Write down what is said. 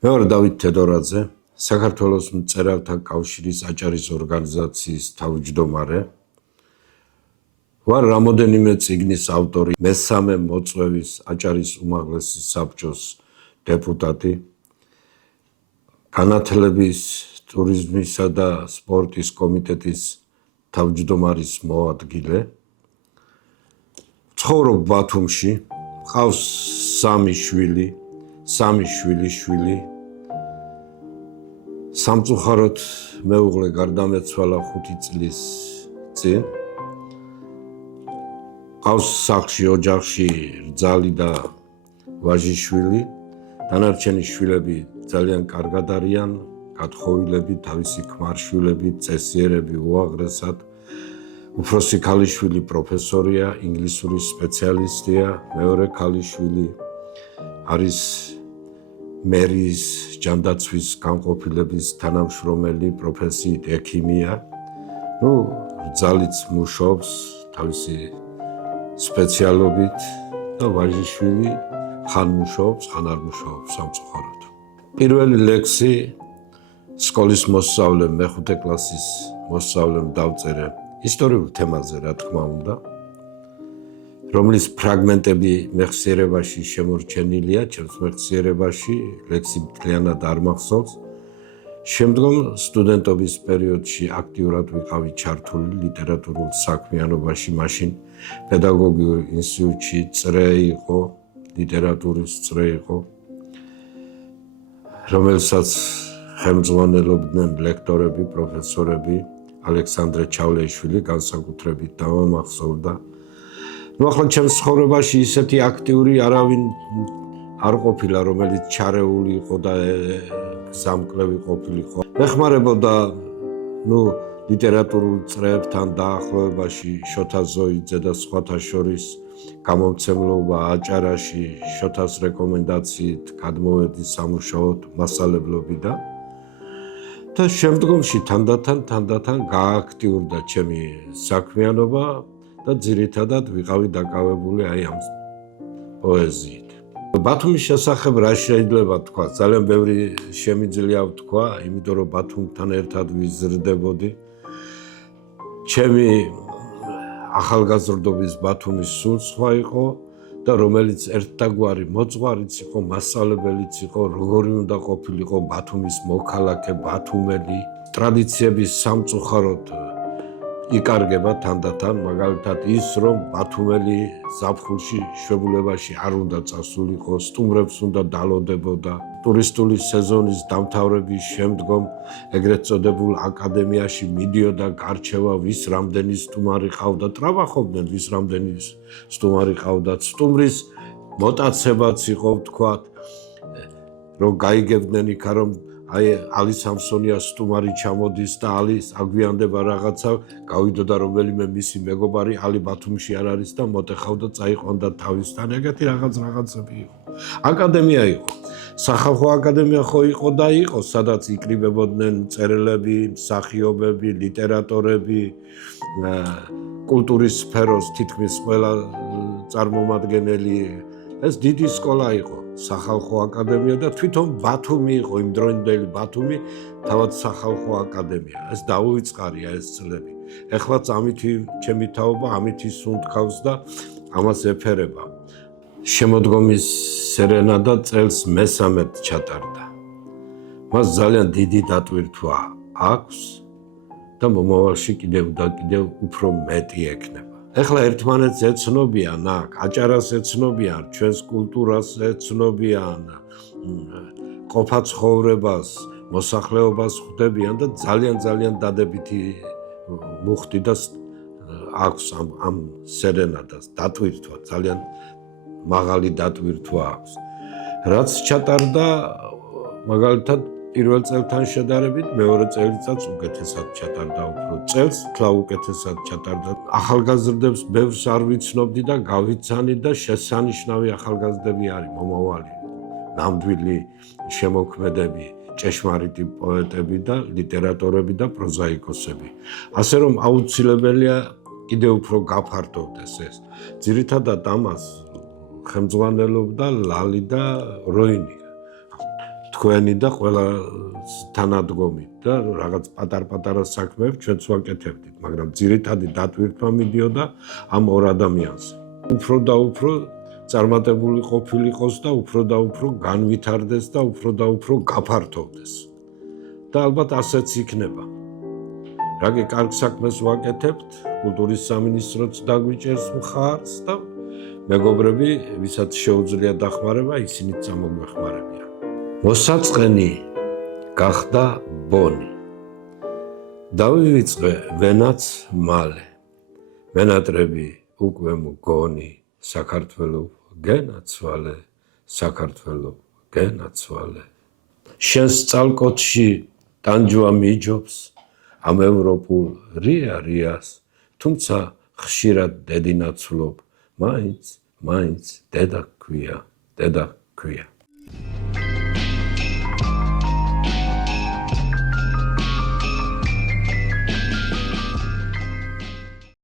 მე ვარ დავით თედორაძე, საქართველოს მწერალთა კავშირის აჭარის ორგანიზაციის თავმჯდომარე. ვარ რამოდენიმე წიგნის ავტორი, მესამე მოწვევის აჭარის უმაღლესი საბჭოს დეპუტატი, განათლების, ტურიზმისა და სპორტის კომიტეტის თავმჯდომარის მოადგილე. ცხოვრობ ბათუმში, მყავს სამი შვილიშვილი. სამწუხაროდ მეუღლე გარდამეცვალა 5 წლის წინ. მყავს სახლში, ოჯახში რძალი და ვაჟიშვილი. დანარჩენი შვილები ძალიან კარგად არიან, გათხოვილები, თავისი ქმარ-შვილები, წესიერები უაღრესად. უფროსი ქალიშვილი პროფესორია, ინგლისური სპეციალისტია, მეორე ქალიშვილი არის მერის ჯანდაცვის განყოფილების თანამშრომელი, პროფესიით ექიმია. რძალიც მუშაობს თავისი სპეციალობით და ვაჟიშვილი ხან მუშაობს, ხან არ მუშაობს სამწუხაროდ. პირველი ლექსი სკოლის მოსწავლემ, მეხუთე კლასის მოსწავლემ დავწერე ისტორიულ თემაზე, რა თქმა უნდა, რომლის ფრაგმენტები მეხსიერებაში შემორჩენილია, ჩემს მეხსიერებაში, ლექსი მთლიანად არ მახსოვს. შემდგომ სტუდენტობის პერიოდში აქტიურად ვიყავი ჩართული ლიტერატურულ საქმიანობაში, მაშინ პედაგოგიურ ინსტიტუტში წრე იყო, ლიტერატურის წრე იყო, რომელსაც ხელმძღვანელობდნენ ლექტორები, პროფესორები, ალექსანდრე ჩავლეიშვილი განსაკუთრებით დავამახსოვრდა. ახლა ჩემს ცხოვრებაში ისეთი აქტიური არავინ არ ყოფილა, რომელიც ჩარეული იყო და გზამკვლევი ყოფილიყო. ეხმარებოდა ლიტერატურულ წრეებთან დაახლოებაში შოთა ზოიძე და სხვათა შორის გამომცემლობა აჭარაში შოთას რეკომენდაციით გადმოვედი სამუშაოდ მასალებლობიდან. და შემდგომში თანდათან გააქტიურდა ჩემი საქმიანობა და ძირითადად ვიყავი დაკავებული ამ პოეზიით. ბათუმის შესახებ რა შეიძლება თქვა? ძალიან ბევრი შემიძლია ვთქვა, იმიტომ რომ ბათუმთან ერთად ვიზრდებოდი. ჩემი ახალგაზრდობის ბათუმის სულ სხვა იყო და რომელიც ერთდაგვარი მოძღვარიც იყო, მასწავლებელიც იყო, როგორი უნდა ყოფილიყო ბათუმის მოქალაქე, ბათუმელი. ტრადიციების სამწუხაროდ იკარგება თანდათან, მაგალითად ის, რომ ბათუმელი ზაფხულში შვებულებაში არ უნდა წასულიყო, სტუმრებს უნდა დალოდებოდა. ტურისტული სეზონის დამთავრების შემდგომ ეგრეთ წოდებულ აკადემიაში მიდიოდა გარჩევა, ვის რამდენი სტუმარი ყავდა, ტრაბახობდნენ ვის რამდენი სტუმარი ყავდათ. სტუმრის მოტაცებაც იყო, ვთქვათ, რომ გაიგებდნენ იქა, რომ ალი სამსონია სტუმარი ჩამოდის და ალის აგვიანდება რაღაცა, გავიდოდა რომელიმე მისი მეგობარი ალი ბათუმში არ არის და მოტეხავდა, წაიყვანდა თავისთან, ეგეთი რაღაცები იყო. აკადემია იყო. სახალხო აკადემია ხო იყო და იყო, სადაც იკრიბებოდნენ მწერლები, მსახიობები, ლიტერატორები, კულტურის სფეროს თითქმის ყველა წარმომადგენელი. ეს დიდი სკოლა იყო. სახალხო აკადემია და თვითონ ბათუმი იყო, იმ დროინდელი ბათუმი, თავად სახალხო აკადემია. ეს დაუვიწყარია ეს წლები. ეხლაც ამითი ჩემი თაობა ამითი სუნთქავს და ამას ეფერება. შემოდგომის სერენადა წელს მესამედ ჩატარდა. მას ძალიან დიდი დატვირთვა აქვს და მომავალში კიდევ უფრო მეტი ექნება. ეხლა ერთმანეთს ეცნობიან, აჭარას ეცნობიან, ჩვენს კულტურას ეცნობიან, ყოფაცხოვრებას, მოსახლეობას ხვდებიან და ძალიან დადებითი მუხტი და აქვს ამ სერენადას დატვირთვა, ძალიან მაღალი დატვირთვა აქვს. რაც ჩატარდა, მაგალითად პირველ წელთან შედარებით მეორე წელიწადს უკეთესად ჩატარდა, უფრო წელს თლა უკეთესად ჩატარდა. ახალგაზრდებს ბევრს არ ვიცნობდი და გავიცანი და შესანიშნავი ახალგაზრდები არის მომავალი, ნამდვილი შემოქმედები, ჭეშმარიტი პოეტები და ლიტერატორები და პროზაიკოსები. ასე რომ აუცილებელია კიდევ უფრო გაფართოვდეს ეს. ძირითადად ამას ხელმძღვანელობდა ლალი და როინი. თქვენი და ყველა თანადგომით და რაღაც პატარ-პატარა საქმეებს ჩვენც ვაკეთებდით, მაგრამ ძირითადი დატვირთვა მიდიოდა ამ ორ ადამიანზე. უფრო და უფრო წარმატებული ყოფილიყოს და უფრო განვითარდეს და უფრო გაფართოვდეს. და ალბათ ასეც იქნება. რაკი კარგ საქმეს ვაკეთებთ, კულტურის სამინისტროც დაგვიჭერს მხარს და მეგობრები, ვისაც შეუძლია დახმარება, ისინიც წამოგვეხმარებიან. მოსაწყენი გახდა ბონი. დავივიწყე ვენაც მალე. ვენატრები უკვე მგონი, საქართველო გენაცვალე, საქართველო გენაცვალე. შენს წალკოტში ტანჯვა მიჯობს ამ ევროპულ რიას, თუმცა ხშირად დედინაცვლობ, მაინც დედა ქვია.